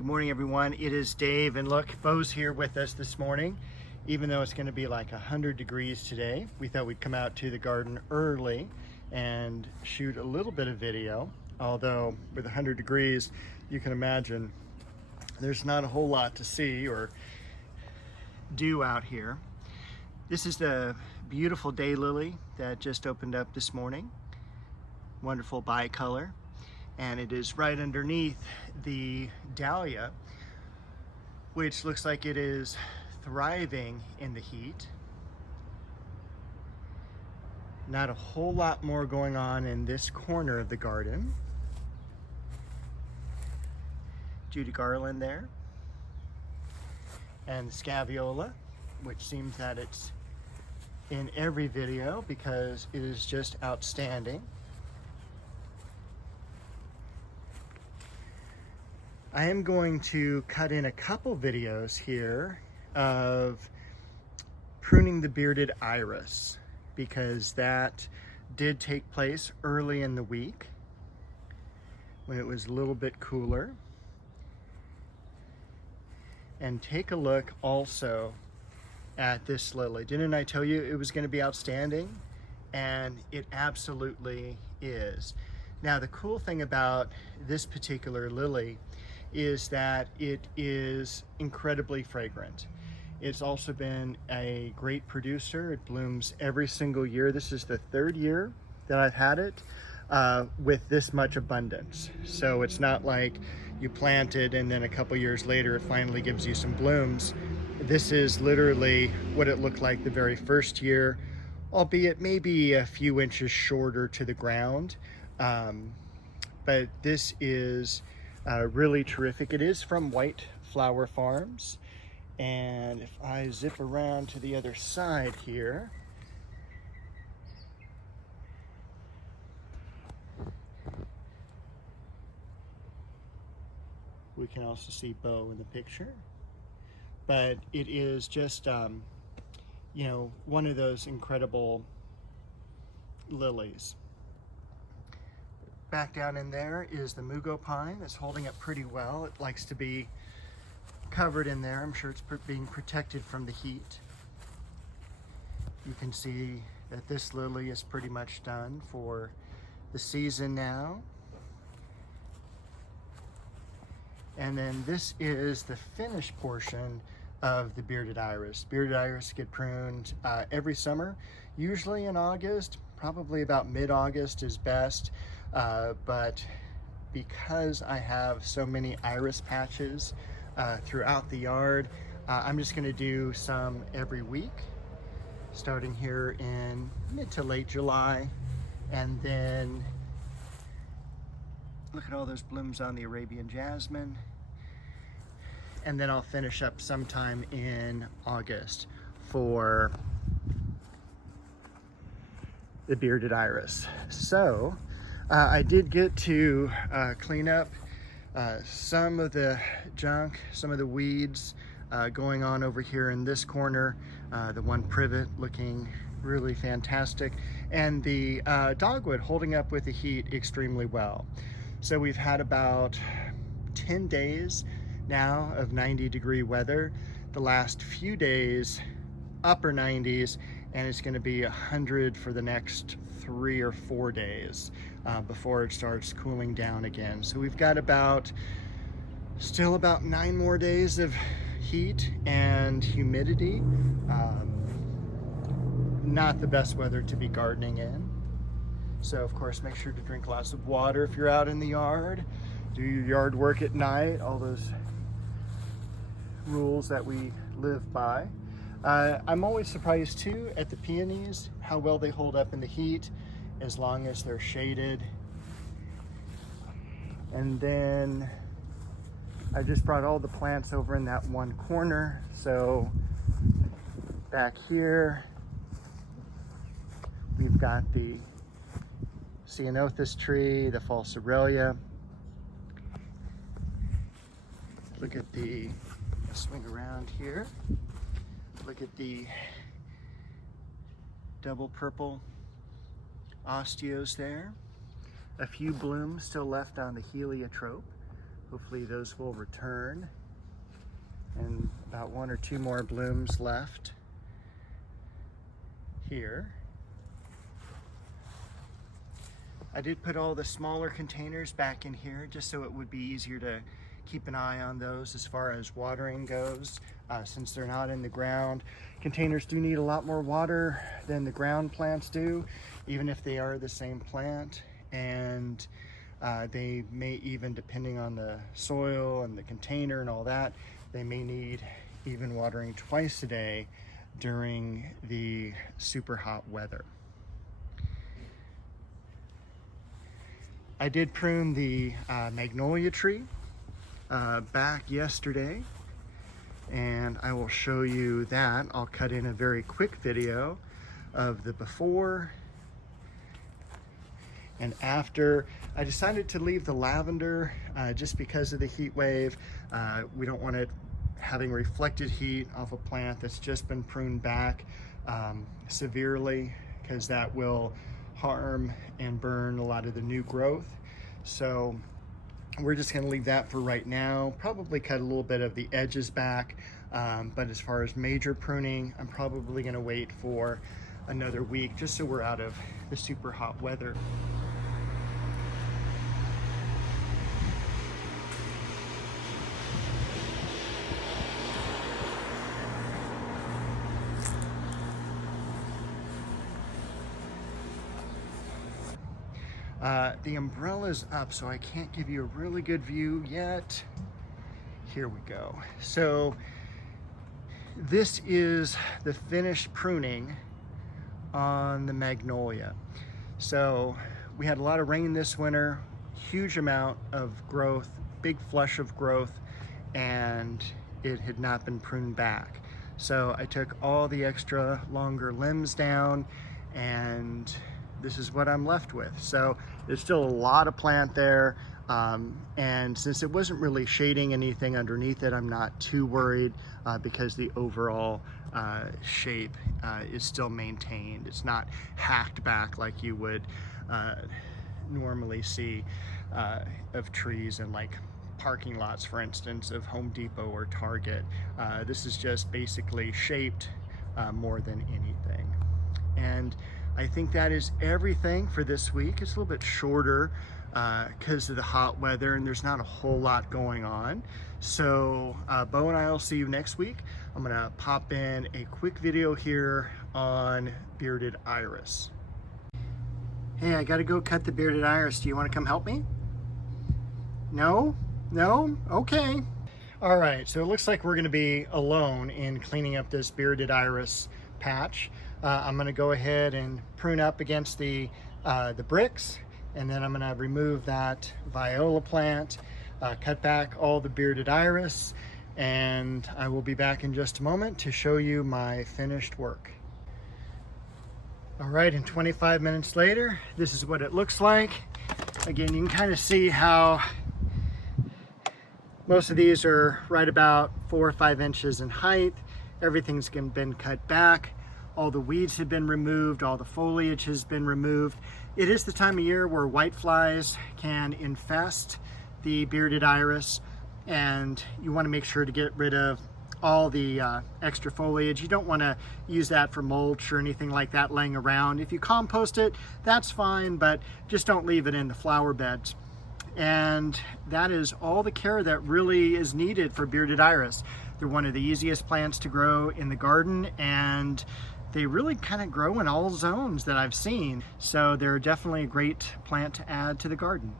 Good morning, everyone. It is Dave, and look, Bo's here with us this morning. Even though it's going to be like 100 degrees today, we thought we'd come out to the garden early and shoot a little bit of video. Although with 100 degrees, you can imagine there's not a whole lot to see or do out here. This is the beautiful daylily that just opened up this morning. Wonderful bicolor. And it is right underneath the dahlia, which looks like it is thriving in the heat. Not a whole lot more going on in this corner of the garden. Judy garland there. And the scaviola, which seems that it's in every video because it is just outstanding. I am going to cut in a couple videos here of pruning the bearded iris because that did take place early in the week when it was a little bit cooler. And take a look also at this lily. Didn't I tell you it was going to be outstanding? And it absolutely is. Now, the cool thing about this particular lily is that it is incredibly fragrant. It's also been a great producer. It blooms every single year. This is the third year that I've had it with this much abundance. So it's not like you plant it and then a couple years later it finally gives you some blooms. This is literally what it looked like the very first year, albeit maybe a few inches shorter to the ground. But this is really terrific. It is from White Flower Farms. And if I zip around to the other side here, we can also see Bo in the picture. But it is just, you know, one of those incredible lilies. Back down in there is the mugo pine that's holding up pretty well. It likes to be covered in there. I'm sure it's being protected from the heat. You can see that this lily is pretty much done for the season now. And then this is the finished portion of the bearded iris. Bearded iris get pruned every summer, usually in August, probably about mid-August is best. But because I have so many iris patches throughout the yard, I'm just going to do some every week, starting here in mid to late July. And then look at all those blooms on the Arabian jasmine. And then I'll finish up sometime in August for the bearded iris. So I did get to clean up some of the junk, some of the weeds going on over here in this corner. The one privet looking really fantastic, and the dogwood holding up with the heat extremely well. So we've had about 10 days now of 90-degree weather. The last few days, upper 90s, and it's going to be 100 for the next 3 or 4 days before it starts cooling down again. So we've got still about 9 more days of heat and humidity. Not the best weather to be gardening in. So of course, make sure to drink lots of water if you're out in the yard. Do your yard work at night, all those rules that we live by. I'm always surprised too at the peonies, how well they hold up in the heat as long as they're shaded. And then I just brought all the plants over in that one corner. So back here, we've got the ceanothus tree, the false aurelia. Look at swing around here. Look at the double purple osteos there. A few blooms still left on the heliotrope. Hopefully those will return. And about 1 or 2 more blooms left here. I did put all the smaller containers back in here just so it would be easier to keep an eye on those as far as watering goes, since they're not in the ground. Containers do need a lot more water than the ground plants do, even if they are the same plant. And they may even, depending on the soil and the container and all that, they may need even watering twice a day during the super hot weather. I did prune the magnolia tree back yesterday, and I will show you that. I'll cut in a very quick video of the before and after. I decided to leave the lavender just because of the heat wave. We don't want it having reflected heat off a plant that's just been pruned back severely, because that will harm and burn a lot of the new growth. So we're just going to leave that for right now. Probably cut a little bit of the edges back, but as far as major pruning, I'm probably going to wait for another week just so we're out of the super hot weather. The umbrella's up, so I can't give you a really good view yet. Here we go. So this is the finished pruning on the magnolia. So we had a lot of rain this winter, huge amount of growth, big flush of growth, and it had not been pruned back. So I took all the extra longer limbs down, and this is what I'm left with. So there's still a lot of plant there, and since it wasn't really shading anything underneath it, I'm not too worried because the overall shape is still maintained. It's not hacked back like you would normally see of trees in like parking lots, for instance, of Home Depot or Target. This is just basically shaped more than anything. And I think that is everything for this week. It's a little bit shorter because of the hot weather and there's not a whole lot going on. So Bo and I will see you next week. I'm gonna pop in a quick video here on bearded iris. Hey, I gotta go cut the bearded iris. Do you wanna come help me? No? No? Okay. All right, so it looks like we're gonna be alone in cleaning up this bearded iris patch. I'm going to go ahead and prune up against the bricks, and then I'm going to remove that viola plant, cut back all the bearded iris, and I will be back in just a moment to show you my finished work. All right, and 25 minutes later, this is what it looks like. Again, you can kind of see how most of these are right about 4 or 5 inches in height. Everything's been cut back. All the weeds have been removed, all the foliage has been removed. It is the time of year where whiteflies can infest the bearded iris, and you want to make sure to get rid of all the extra foliage. You don't want to use that for mulch or anything like that laying around. If you compost it, that's fine, but just don't leave it in the flower beds. And that is all the care that really is needed for bearded iris. They're one of the easiest plants to grow in the garden, and they really kind of grow in all zones that I've seen. So they're definitely a great plant to add to the garden.